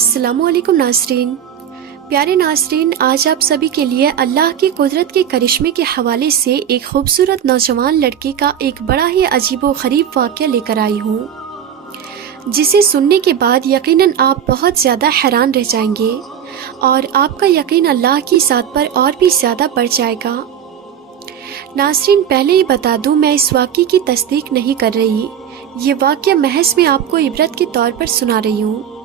अस्सलामु अलैकुम नाज़रीन। प्यारे नाज़रीन, आज आप सभी के लिए अल्लाह की कुदरत के करिश्मे के हवाले से एक खूबसूरत नौजवान लड़के का एक बड़ा ही अजीब व ग़रीब वाक़या लेकर आई हूँ, जिसे सुनने के बाद यकीनन आप बहुत ज़्यादा हैरान रह जाएंगे और आपका यकीन अल्लाह की ज़ात पर और भी ज़्यादा बढ़ जाएगा। नाज़रीन, पहले ही बता दूँ, मैं इस वाक़ये की तस्दीक नहीं कर रही। ये वाक़या महज मैं आपको इबरत के तौर पर सुना रही हूँ,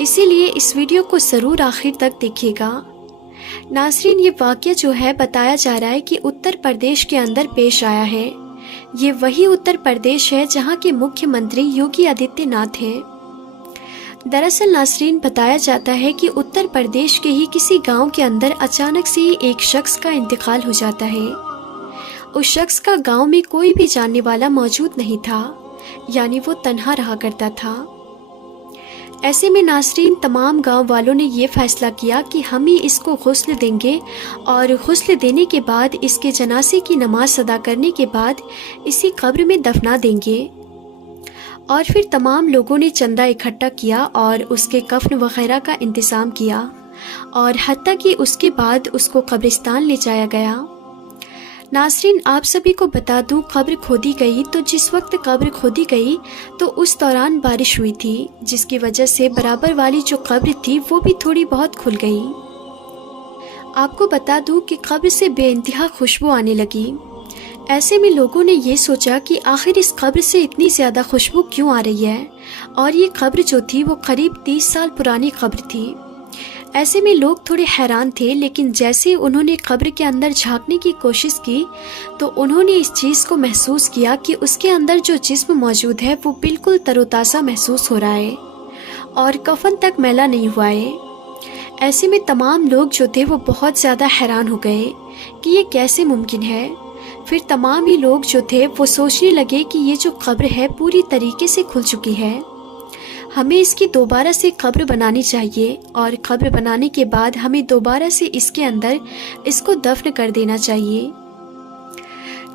इसीलिए इस वीडियो को ज़रूर आखिर तक देखिएगा। नाज़रीन, ये वाक़या जो है बताया जा रहा है कि उत्तर प्रदेश के अंदर पेश आया है। ये वही उत्तर प्रदेश है जहाँ के मुख्यमंत्री योगी आदित्यनाथ हैं। दरअसल नाज़रीन, बताया जाता है कि उत्तर प्रदेश के ही किसी गांव के अंदर अचानक से ही एक शख्स का इंतकाल हो जाता है। उस शख्स का गांव में कोई भी जानने वाला मौजूद नहीं था, यानी वो तन्हा रहा करता था। ऐसे में नाज़रीन, तमाम गांव वालों ने ये फ़ैसला किया कि हम ही इसको गुस्ल देंगे और गुस्ल देने के बाद इसके जनाजे की नमाज अदा करने के बाद इसी कब्र में दफना देंगे। और फिर तमाम लोगों ने चंदा इकट्ठा किया और उसके कफन वगैरह का इंतज़ाम किया और हत्ता कि उसके बाद उसको कब्रिस्तान ले जाया गया। नाज़रीन, आप सभी को बता दूं, कब्र खोदी गई तो जिस वक्त कब्र खोदी गई तो उस दौरान बारिश हुई थी, जिसकी वजह से बराबर वाली जो कब्र थी वो भी थोड़ी बहुत खुल गई। आपको बता दूं कि कब्र से बेइंतहा खुशबू आने लगी। ऐसे में लोगों ने ये सोचा कि आखिर इस कब्र से इतनी ज़्यादा खुशबू क्यों आ रही है, और ये कब्र जो थी वो करीब 30 साल पुरानी कब्र थी। ऐसे में लोग थोड़े हैरान थे, लेकिन जैसे उन्होंने कब्र के अंदर झांकने की कोशिश की तो उन्होंने इस चीज़ को महसूस किया कि उसके अंदर जो जिस्म मौजूद है वो बिल्कुल तरोताज़ा महसूस हो रहा है और कफन तक मैला नहीं हुआ है। ऐसे में तमाम लोग जो थे वो बहुत ज़्यादा हैरान हो गए कि ये कैसे मुमकिन है। फिर तमाम ही लोग जो थे वो सोचने लगे कि ये जो कब्र है पूरी तरीके से खुल चुकी है, हमें इसकी दोबारा से कब्र बनानी चाहिए और कब्र बनाने के बाद हमें दोबारा से इसके अंदर इसको दफन कर देना चाहिए।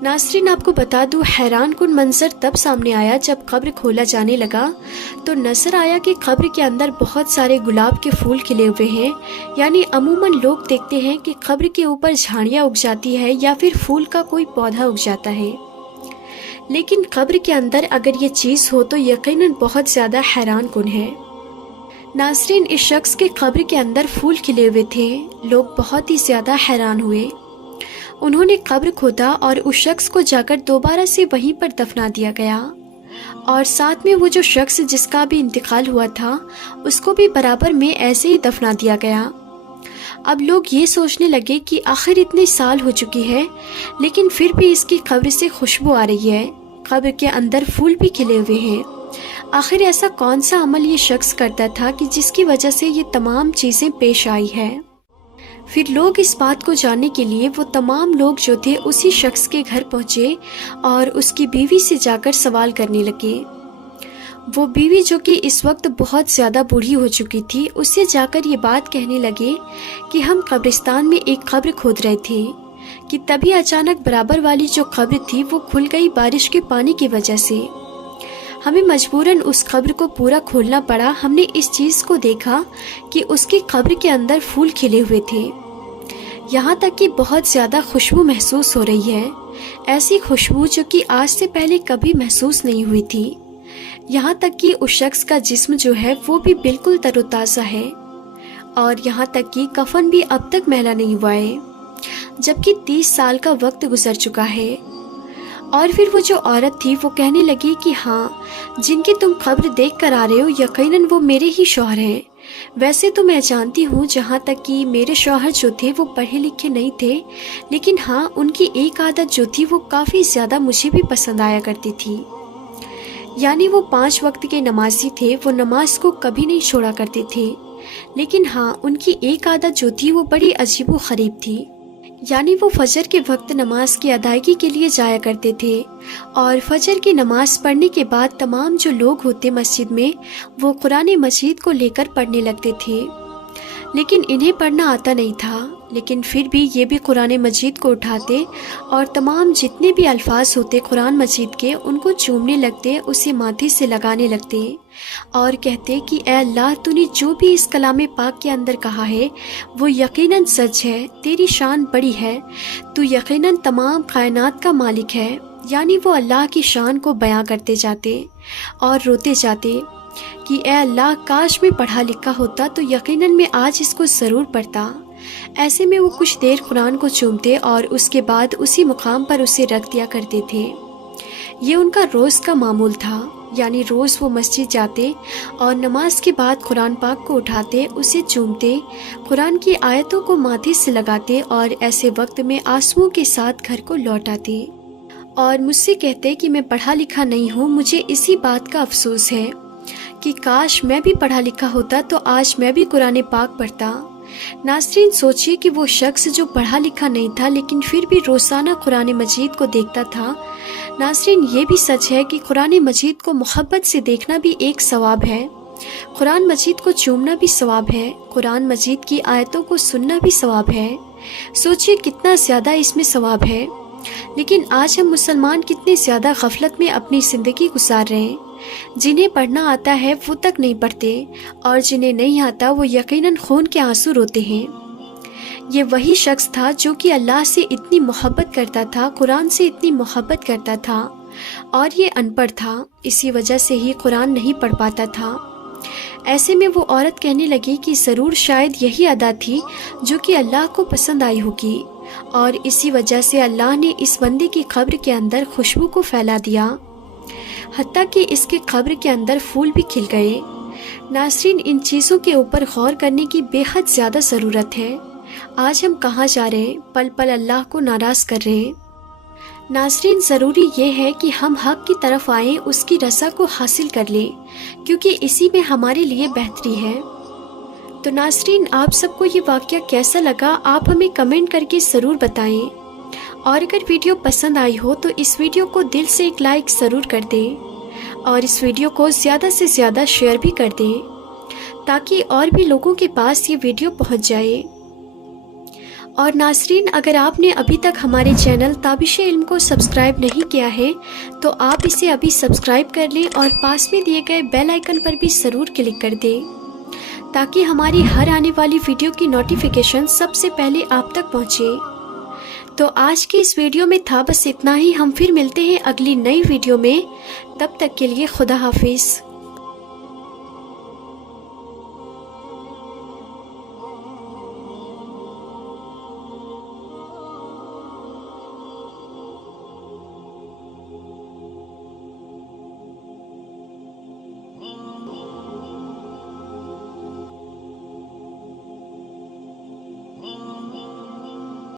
नाज़रीन, आपको बता दूं, हैरान कुन मंजर तब सामने आया जब कब्र खोला जाने लगा तो नजर आया कि कब्र के अंदर बहुत सारे गुलाब के फूल खिले हुए हैं। यानी अमूमन लोग देखते हैं कि कब्र के ऊपर झाड़ियाँ उग जाती है या फिर फूल का कोई पौधा उग जाता है, लेकिन कब्र के अंदर अगर ये चीज़ हो तो यकीनन बहुत ज़्यादा हैरान कुन है। नाज़रीन, इस शख्स के कब्र के अंदर फूल खिले हुए थे। लोग बहुत ही ज़्यादा हैरान हुए। उन्होंने कब्र खोदा और उस शख्स को जाकर दोबारा से वहीं पर दफना दिया गया और साथ में वो जो शख्स जिसका भी इंतकाल हुआ था उसको भी बराबर में ऐसे ही दफना दिया गया। अब लोग ये सोचने लगे कि आखिर इतने साल हो चुकी है लेकिन फिर भी इसकी कब्र से खुशबू आ रही है, कब्र के अंदर फूल भी खिले हुए हैं। आखिर ऐसा कौन सा अमल ये शख्स करता था कि जिसकी वजह से ये तमाम चीज़ें पेश आई है। फिर लोग इस बात को जानने के लिए वो तमाम लोग जो थे उसी शख्स के घर पहुँचे और उसकी बीवी से जाकर सवाल करने लगे। वो बीवी जो कि इस वक्त बहुत ज़्यादा बूढ़ी हो चुकी थी, उससे जाकर ये बात कहने लगे कि हम कब्रिस्तान में एक कब्र खोद रहे थे कि तभी अचानक बराबर वाली जो कब्र थी वो खुल गई बारिश के पानी की वजह से। हमें मजबूरन उस कब्र को पूरा खोलना पड़ा। हमने इस चीज़ को देखा कि उसकी कब्र के अंदर फूल खिले हुए थे, यहाँ तक कि बहुत ज़्यादा खुशबू महसूस हो रही है, ऐसी खुशबू जो कि आज से पहले कभी महसूस नहीं हुई थी। यहाँ तक कि उस शख्स का जिस्म जो है वो भी बिल्कुल तरोताज़ा है और यहाँ तक कि कफन भी अब तक मैला नहीं हुआ है, जबकि 30 साल का वक्त गुजर चुका है। और फिर वो जो औरत थी वो कहने लगी कि हाँ, जिनकी तुम कब्र देख कर आ रहे हो यकीनन वो मेरे ही शौहर हैं। वैसे तो मैं जानती हूँ, जहाँ तक कि मेरे शौहर जो थे वो पढ़े लिखे नहीं थे, लेकिन हाँ, उनकी एक आदत जो थी वो काफ़ी ज़्यादा मुझे भी पसंद आया करती थी। यानी वो 5 वक्त के नमाजी थे, वो नमाज को कभी नहीं छोड़ा करते थे। लेकिन हाँ, उनकी एक आदत जो थी वो बड़ी अजीब व गरीब थी। यानी वो फजर के वक्त नमाज की अदायगी के लिए जाया करते थे और फजर की नमाज पढ़ने के बाद तमाम जो लोग होते मस्जिद में वो कुरान मजीद को लेकर पढ़ने लगते थे। लेकिन इन्हें पढ़ना आता नहीं था, लेकिन फिर भी ये भी कुरान मजीद को उठाते और तमाम जितने भी अल्फाज होते कुरान मजीद के उनको चूमने लगते, उसे माथे से लगाने लगते और कहते कि ए अल्लाह, तूने जो भी इस कलाम पाक के अंदर कहा है वो यकीनन सच है, तेरी शान बड़ी है, तू यकीनन तमाम कायनात का मालिक है। यानी वो अल्लाह की शान को बयां करते जाते और रोते जाते कि ए अल्लाह, काश मैं पढ़ा लिखा होता तो यकीनन मैं आज इसको ज़रूर पढ़ता। ऐसे में वो कुछ देर कुरान को चूमते और उसके बाद उसी मुकाम पर उसे रख दिया करते थे। ये उनका रोज़ का मामूल था, यानी रोज़ वो मस्जिद जाते और नमाज के बाद कुरान पाक को उठाते, उसे चूमते, कुरान की आयतों को माथे से लगाते और ऐसे वक्त में आंसुओं के साथ घर को लौट आते और मुझसे कहते कि मैं पढ़ा लिखा नहीं हूँ, मुझे इसी बात का अफसोस है कि काश मैं भी पढ़ा लिखा होता तो आज मैं भी कुरान पाक पढ़ता। नाज़रीन, सोचिए कि वो शख्स जो पढ़ा लिखा नहीं था लेकिन फिर भी रोज़ाना कुरान मजीद को देखता था। नाज़रीन, ये भी सच है कि कुरान मजीद को मोहब्बत से देखना भी एक सवाब है, कुरान मजीद को चूमना भी सवाब है, कुरान मजीद की आयतों को सुनना भी सवाब है। सोचिए कितना ज़्यादा इसमें सवाब है। लेकिन आज हम मुसलमान कितने ज़्यादा गफलत में अपनी ज़िंदगी गुजार रहे हैं। जिन्हें पढ़ना आता है वो तक नहीं पढ़ते और जिन्हें नहीं आता वो यकीनन खून के आंसू रोते हैं। ये वही शख्स था जो कि अल्लाह से इतनी मोहब्बत करता था, कुरान से इतनी मोहब्बत करता था और ये अनपढ़ था, इसी वजह से ही कुरान नहीं पढ़ पाता था। ऐसे में वो औरत कहने लगी कि ज़रूर शायद यही अदा थी जो कि अल्लाह को पसंद आई होगी और इसी वजह से अल्लाह ने इस बंदे की कब्र के अंदर खुशबू को फैला दिया, हत्ता कि इसके कब्र के अंदर फूल भी खिल गए। नाज़रीन, इन चीज़ों के ऊपर गौर करने की बेहद ज़्यादा ज़रूरत है। आज हम कहाँ जा रहे हैं, पल पल अल्लाह को नाराज़ कर रहे हैं। नाज़रीन, ज़रूरी ये है कि हम हक़ की तरफ आएँ, उसकी रज़ा को हासिल कर लें, क्योंकि इसी में हमारे लिए बेहतरी है। तो नाज़रीन, आप सबको ये वाक़या कैसा लगा, आप हमें कमेंट करके ज़रूर बताएं और अगर वीडियो पसंद आई हो तो इस वीडियो को दिल से एक लाइक ज़रूर कर दें और इस वीडियो को ज़्यादा से ज़्यादा शेयर भी कर दें ताकि और भी लोगों के पास ये वीडियो पहुंच जाए। और नाज़रीन, अगर आपने अभी तक हमारे चैनल ताबिश-ए इल्म को सब्सक्राइब नहीं किया है तो आप इसे अभी सब्सक्राइब कर लें और पास में दिए गए बेल आइकन पर भी ज़रूर क्लिक कर दें ताकि हमारी हर आने वाली वीडियो की नोटिफिकेशन सबसे पहले आप तक पहुंचे। तो आज की इस वीडियो में था बस इतना ही। हम फिर मिलते हैं अगली नई वीडियो में, तब तक के लिए खुदा हाफिज़।